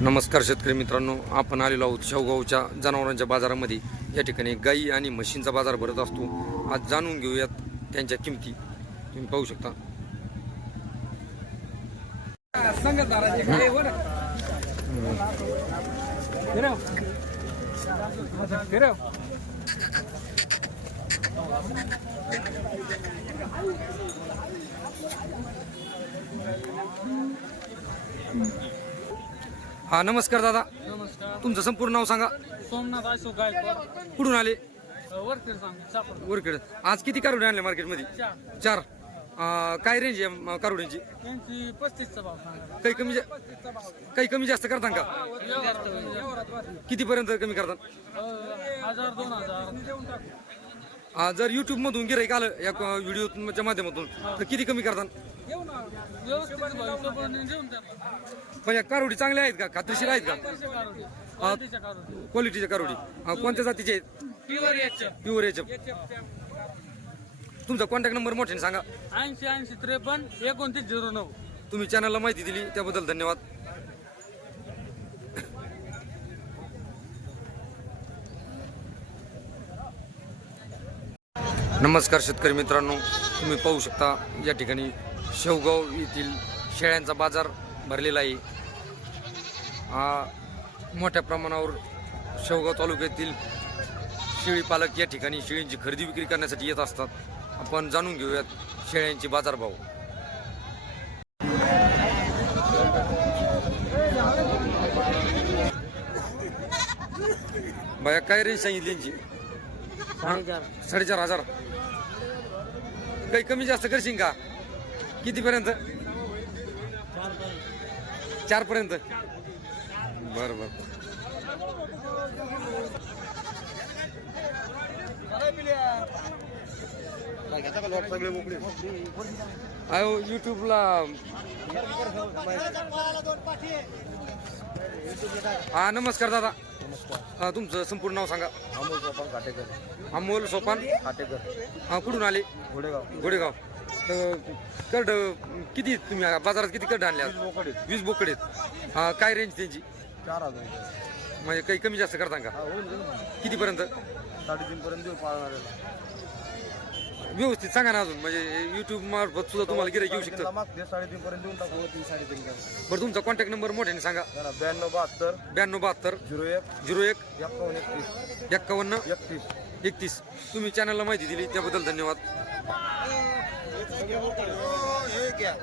नमस्कार शेतकरी मित्रांनो आपण आलेलो आहोत शेवगावच्या जनावरांच्या बाजारामध्ये. या ठिकाणी गाई आणि म्हशींचा बाजार भरत असतो. आज जाणून घेऊयात त्यांच्या किमती. तुम्ही पाहू शकता. हा नमस्कार दादा. नमस्कार. तुमचं संपूर्ण नाव सांगा. सोमनाथ गायकवाड. कुठून आले? वरखेड सांग आज किती कारुडे आणले मार्केटमध्ये? चार. चार. अं, काय रेंज आहे कारुड्यांची त्यांची पस्तीसचा भाव सांगा. काही कमी जा- पस्तीसचा भाव. काही कमी जास्त करता का? व्यवहारात. कितीपर्यंत कमी करता? अं, हजार दोन हजार. देऊन टाकू अं, जर युट्यूब मधून गिराईक आलं या व्हिडिओच्या माध्यमातून तर किती कमी करता? येऊ ना व्यवस्थित भाव हिशोबाने देऊन त्यांना पण या कारोडी चांगल्या आहेत का? खात्रीशीर आहेत का? क्वालिटीच्या कारोडी. अं, कोणत्या जातीचे आहेत? प्युअर याच्या प्युअर याच्या तुमचा कॉन्टॅक्ट नंबर मोठ्याने सांगा. ऐंशी ऐंशी त्रेपन्न एकोणतीस झिरो नऊ. तुम्ही चॅनलला माहिती दिली त्याबद्दल धन्यवाद. नमस्कार शेतकरी मित्रांनो तुम्ही पाहू शकता या ठिकाणी शेवगाव येथील शेळ्यांचा बाजार भरलेला आहे. मोठ्या प्रमाणावर शेवगाव तालुक्यातील शेळी पालक या ठिकाणी शेळींची खरेदी विक्री करण्यासाठी येत असतात. आपण जाणून घेऊयात शेळ्यांचे बाजारभाव. बाया काय रेंज सांगितली यांची? साडेचार हजार. काही कमी जास्त करशील का? कितीपर्यंत? चार पर्यंत बरं बरं. अहो युट्यूबला हा नमस्कार दादा. हा, तुमचं संपूर्ण नाव सांगा. अमोल सोपान काटेकर. अमोल सोपान? काटेकर. हा, कुठून आले? घोडेगाव. गोडेगाव तर कर्ड किती तुम्ही बाजारात किती कर्ड आणल्या बोकडे वीस बोकडे आहेत. हा, काय रेंज त्यांची? चार हजार रुपये. म्हणजे काही कमी जास्त करता का? हा होऊन जाईल ना. कितीपर्यंत? साडेतीन पर्यंत देऊ व्यवस्थित सांगा ना अजून. म्हणजे युट्यूब मार्फत सुद्धा तुम्हाला गिराईक येऊ शकतं. माग दे साडेतीन पर्यंत देऊन टाकू. हो, तीन साडेतीन पर्यंत बरं तुमचा कॉन्टॅक्ट नंबर मोठ्याने सांगा. ब्याण्णव बहात्तर. ब्याण्णव बहात्तर. झिरो एक. झिरो एक. एक्कावन्न एकतीस. एक्कावन्न. एकतीस. एकतीस. तुम्ही चॅनलला माहिती दिली. त्याबद्दल धन्यवाद. ગયા